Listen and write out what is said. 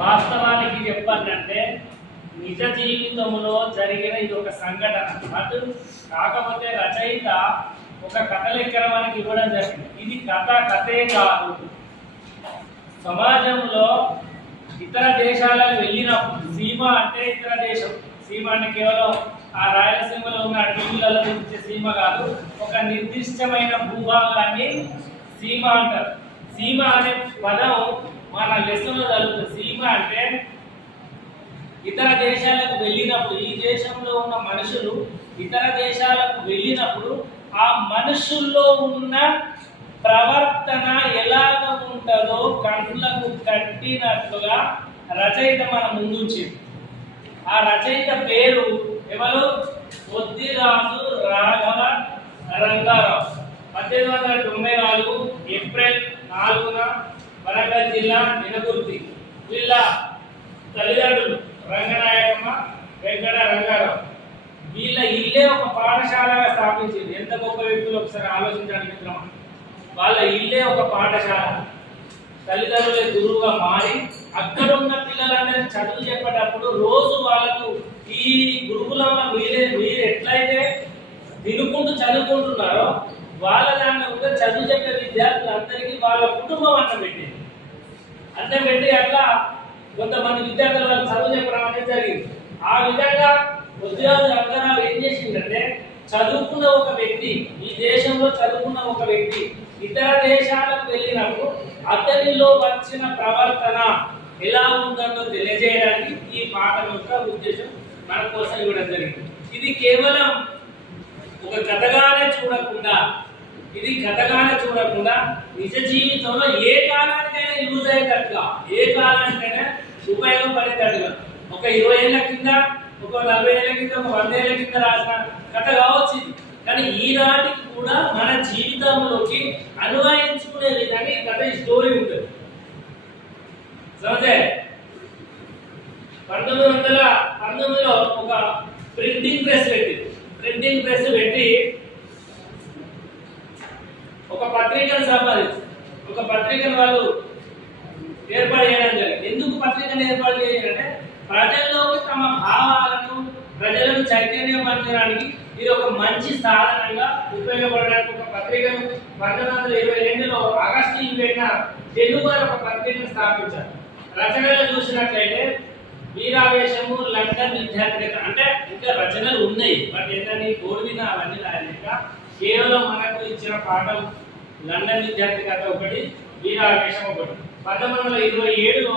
వాస్తవానికి చెప్పాలంటే నిజ జీవితంలో జరిగిన ఇది ఒక సంఘటన. అటు కాకపోతే రచయిత ఒక కథ లెక్కన మనకి ఇవ్వడం జరిగింది. ఇది కథే కాదు. సమాజంలో ఇతర దేశాలకు వెళ్ళినప్పుడు సీమ అంటే ఇతర దేశం, సీమ అంటే కేవలం ఆ రాయలసీమలో ఉన్న అడవులలో ఇచ్చే సీమ కాదు, ఒక నిర్దిష్టమైన భూభాగాన్ని సీమ అంటారు. సీమ అనే పదం మన లెసన్లో జరుగుతుంది. సీమ అంటే ఇతర దేశాలకు వెళ్ళినప్పుడు, ఈ దేశంలో ఉన్న మనుషులు ఇతర దేశాలకు వెళ్ళినప్పుడు ఆ మనుషుల్లో ఉన్న ప్రవర్తన ఎలాగ ఉంటుందో కళ్ళకు కట్టినట్లుగా రచయిత మన ముందుంచింది. ఆ రచయిత పేరు ఎవరు? పొద్దిరాజు రాఘవ రంగారావు. 1894 ఏప్రిల్ 4న వరంగల్ జిల్లా నినకుర్తి. వీళ్ళ తల్లిదండ్రులు రంగనాయకమ్మ, వెంకట రంగారావు. వీళ్ళ ఇల్లే ఒక పాఠశాలగా స్థాపించింది. ఎంత గొప్ప వ్యక్తులు ఒకసారి ఆలోచించడానికి మిత్రమా. వాళ్ళ ఇల్లే ఒక పాఠశాల. తల్లిదండ్రులే గురువుగా మారి అక్కడ ఉన్న పిల్లలందరూ చదువు చెప్పేటప్పుడు రోజు వాళ్ళకు ఈ గురువులలో మీరు ఎట్లయితే తినుకుంటూ చదువుకుంటున్నారో వాళ్ళ దాంట్లో కూడా చదువు చెప్పే విద్యార్థులందరికీ వాళ్ళ కుటుంబం అన్నం పెట్టింది. అన్నం పెట్టి అట్లా కొంతమంది విద్యార్థులు వాళ్ళు చదువు చెప్పడం అనేది జరిగింది. ఆ విధంగా పొద్దిరాజు రంగారావు ఏం చేసిందంటే, చదువుకున్న ఒక వ్యక్తి, ఈ దేశంలో చదువుకున్న ఒక వ్యక్తి ఇతర దేశాలకు వెళ్ళినప్పుడు అతనిలో వచ్చిన ప్రవర్తన ఎలా ఉంటుందో తెలియజేయడానికి ఈ పాఠం యొక్క ఉద్దేశం మన కోసం ఇవ్వడం జరిగింది. ఇది కేవలం ఒక కథగానే చూడకుండా నిజ జీవితంలో ఏ కాలానికైనా యూజ్ అయ్యేటట్టుగా, ఏ కాలానికైనా ఉపయోగపడేటట్టుగా, ఒక 20 ఏళ్ల కింద, ఒక 40 ఏళ్ల కింద, ఒక 100 ఏళ్ల కింద రాసిన కథ కావచ్చు. కానీ ఈనాటికి కూడా మన జీవితంలోకి అన్వయించుకునే విధంగా ఈ కథ, ఈ స్టోరీ ఉంటుంది. సమజే 1919లో ఒక ప్రింటింగ్ ప్రెస్ పెట్టి ఒక పత్రికను సంపాదించి, ఒక పత్రికను వాళ్ళు ఏర్పాటు చేయడం జరిగింది. ఎందుకు పత్రికను ఏర్పాటు చేయాలంటే, ప్రజల్లోకి తమ భావాలను, ప్రజలను చైతన్యపరచడానికి ఇది ఒక మంచి సాధనంగా ఉపయోగపడడానికి ఒక పత్రికను 1922లో ఆగస్టు 27న తెలుగు ఒక పత్రికను స్థాపించారు. రచనలు చూసినట్లయితే వీరావేశము, లండన్ విద్యార్థి, అంటే ఇంకా రచనలు ఉన్నాయి, బట్ ఏంటంటే బోర్డు మీద అవన్నీ రాయలేక కేవలం మనకు ఇచ్చిన పాఠం లండన్ విద్యార్థి కథ ఒకటి, వీరావేశం ఒకటి. 1927లో